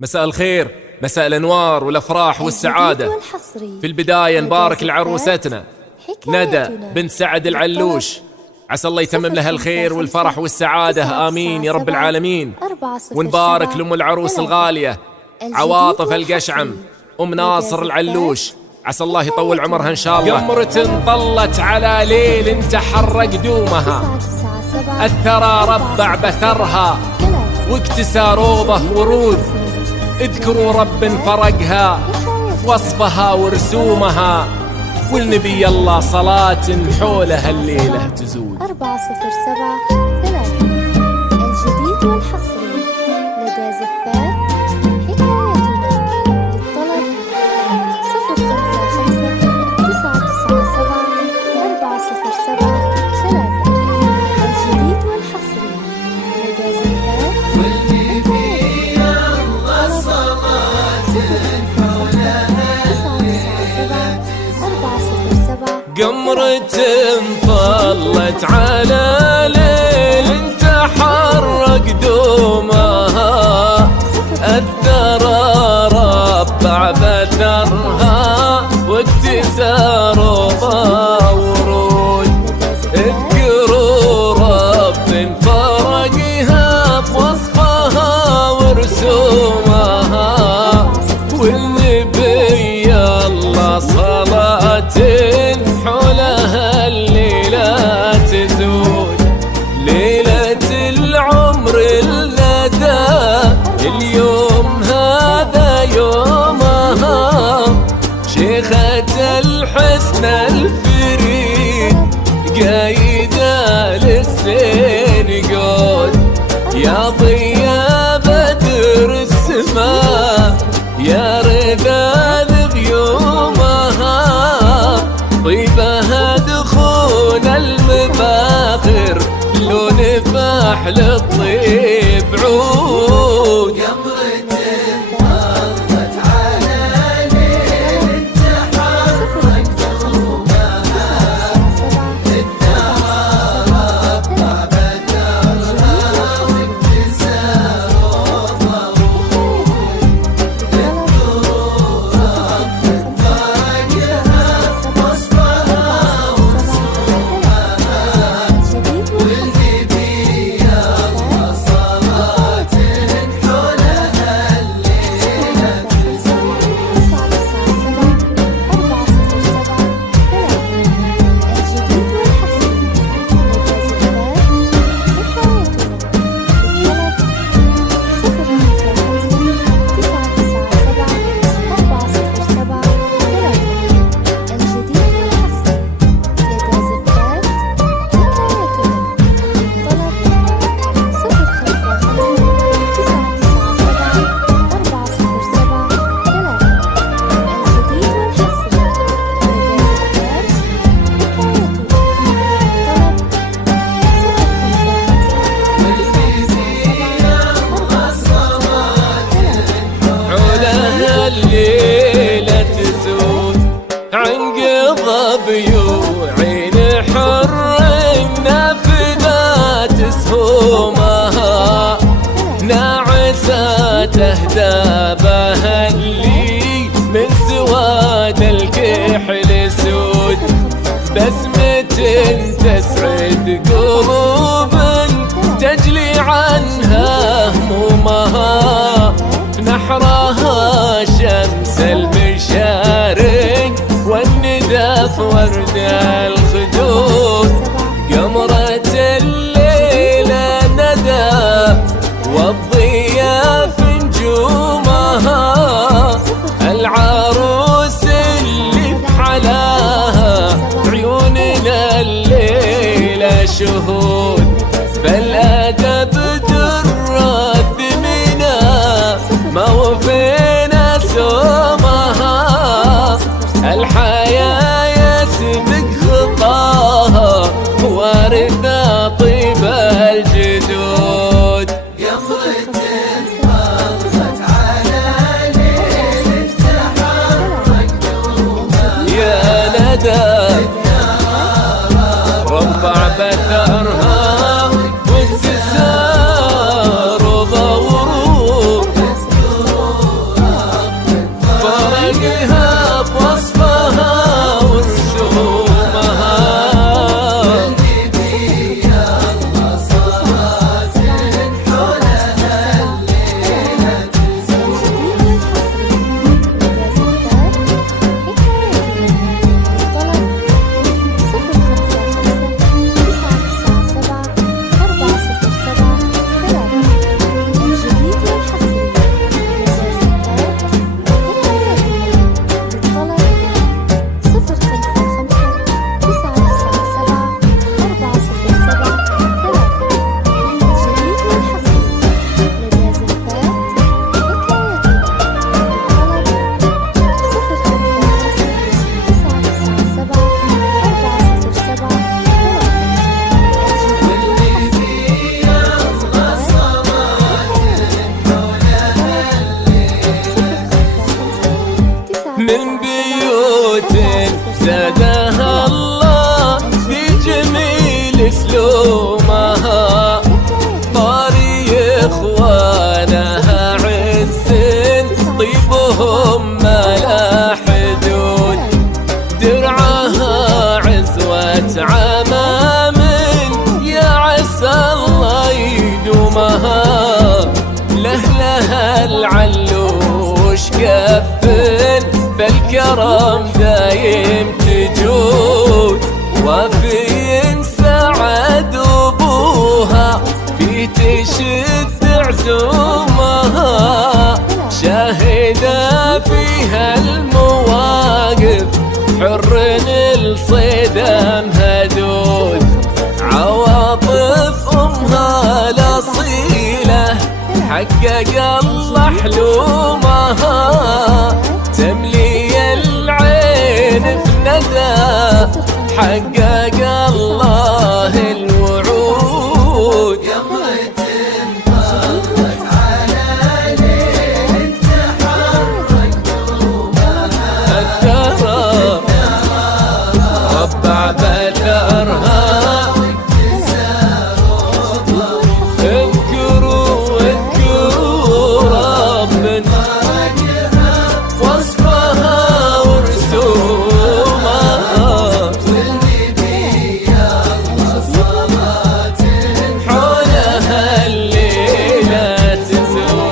مساء الخير، مساء الأنوار والأفراح والسعادة. في البداية نبارك لعروستنا ندى بنت سعد العلوش، عسى الله يتمم لها الخير والفرح والسعادة، آمين يا رب العالمين. ونبارك لأم العروس الغالية عواطف القشعم أم ناصر العلوش، عسى الله يطول عمرها إن شاء الله. قمرة طلت على ليل تحرق دومها، الثرى ربع بثرها واكتسى روضه ورود، اذكروا رب فرقها وصفها ورسومها، والنبي الله صلاة حولها الليلة تزود. 407 الجديد والحصري لدى زفات حكايتنا، للطلب 055 997 407 الجديد والحصري لدى زفات قمرة طلت على ليل تحرق دومها، الثرى ربع بثرها واكتسى روضها ورود، اذكروا رب فرقها بوصفها ورسومها، والنبي الله صلاة حولها الليلة تزود. ليلة العمر الندى اليوم هذا يومها، شيخة الحسن الفريد قايدة للسنقود، يا ضيا بدر السماء يا رذاذ غيومها، طيبها دخون المفاخر لو نفاح للطيب عود. الليلة تزود عنقضى بيوعين حر نافذات سهومها، ناعسة تهدى بها اللي من سواد الكحل سود، بسمة تسعد قلوب تجلي عنها همومها، نحرها شمس المشارق والندى في ورد الخدود، قمرة الليلة ندى والضيا في نجومها، العروس اللي في حلاها عيوننا الليل العلوش كفن بالكرم دايم تجود وفي سعد أبوها في تشد عزومها شاهدة فيها المواقف حر الصيدم هدود عواطف أمها الأصيلة حقق الله حلومها تملي العين في ندى حقق الله الوعود ربع بثرها اذكروا رب وصفها ورسومها حولها الليلة تزول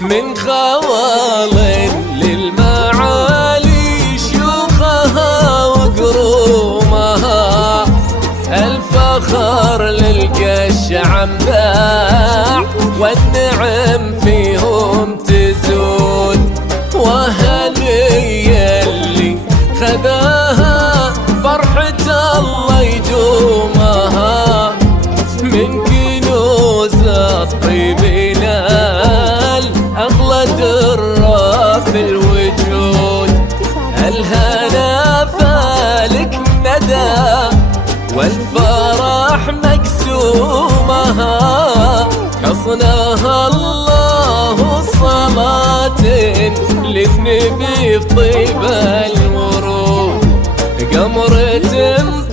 من خوال للمعالي شيوخها وقرومها الفخر للقش عمباع والنعم فيهم تزود وهني اللي خذاها فرحة الله يدومها من كنوز الطيبين أغلى درة في الوجود الهنا فالك ندى والفرح مقسومها حصنها الله صلاة للنبي في طيب الورود قمرة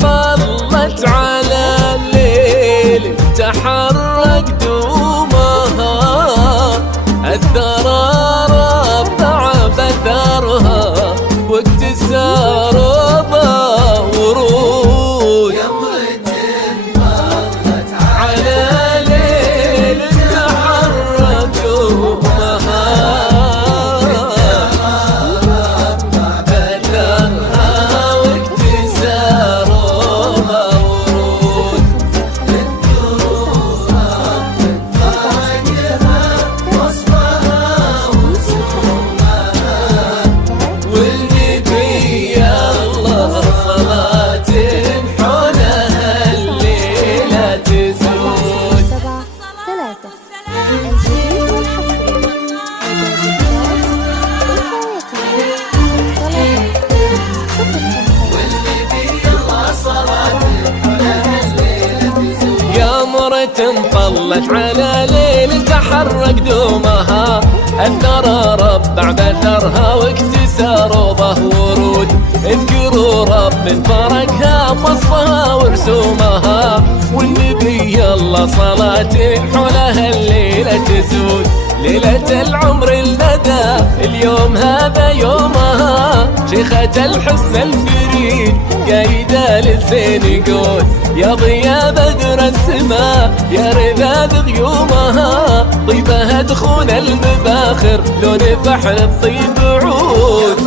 طلت على الليل تحرك دومها الثرى ربع بثرها واكتسار ورود على ليل تحرك دومها بثرها واكتسار ورود والنبي الله صلاة حولها الليلة تزول 7-3 الجديد والحصري قمرة طلت على ليل تحرك دومها الثرى ربع بثرها واكتسار ورود اذكروا رب فرقها بوصفها ورسومها والنبي الله صلاة حولها الليلة تزول ليلة العمر الندى اليوم هذا يومها شيخة الحسن الفريد قايدة للزين يقول يا ضيا بدر السماء يا رذاذ غيومها طيبها دخون المباخر لون فحل الطيب عود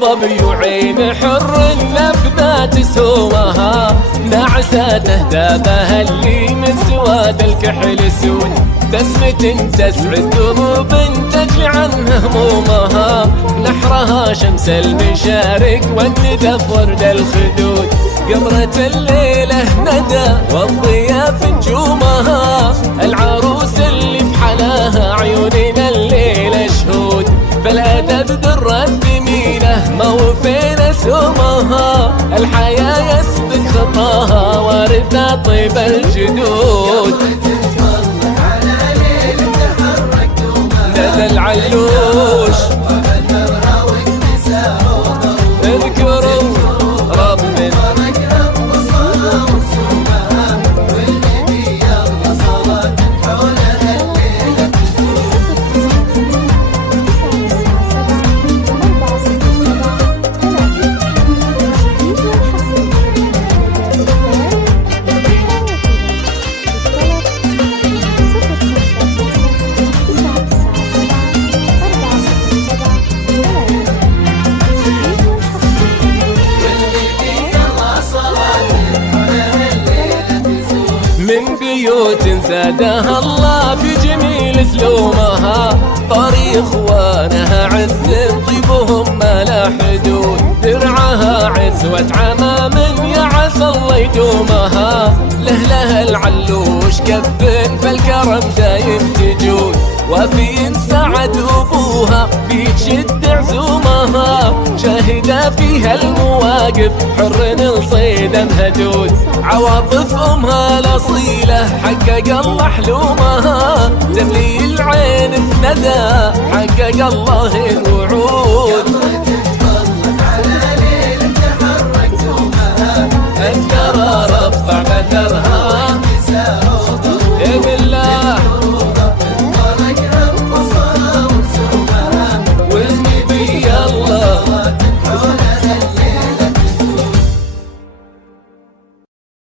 ترضى بيعين حر النفذات سومها، نعسة تهدابها اللي من سواد الكحل سود، تسمة تسعد دروب تجلي عنها همومها، نحرها شمس المشارق والندف ورد الخدود، قمرة الليلة ندى والضياء في نجومها، العروس اللي في حلاها عيوننا الليلة شهود، فالأدب درة بمينه ما وفينا سومها، الحياة يسبق خطاها وارثة طيب الجدود. ندى العلوش اذكروا رب من بيوت زادها الله بجميل سلومها، طريق اخوانها عز طيبهم ما لا حدود، درعها عزوة عمام يا عسى الله يدومها، لها العلوش كف فالكرم دايم تجود، وفي سعد ابوها في شد عزومها، شاهدة فيها المواقف حر الصيد مهدود، عواطف امها الاصيله حقق الله حلومها، تملي العين في ندى حقق الله الوعود.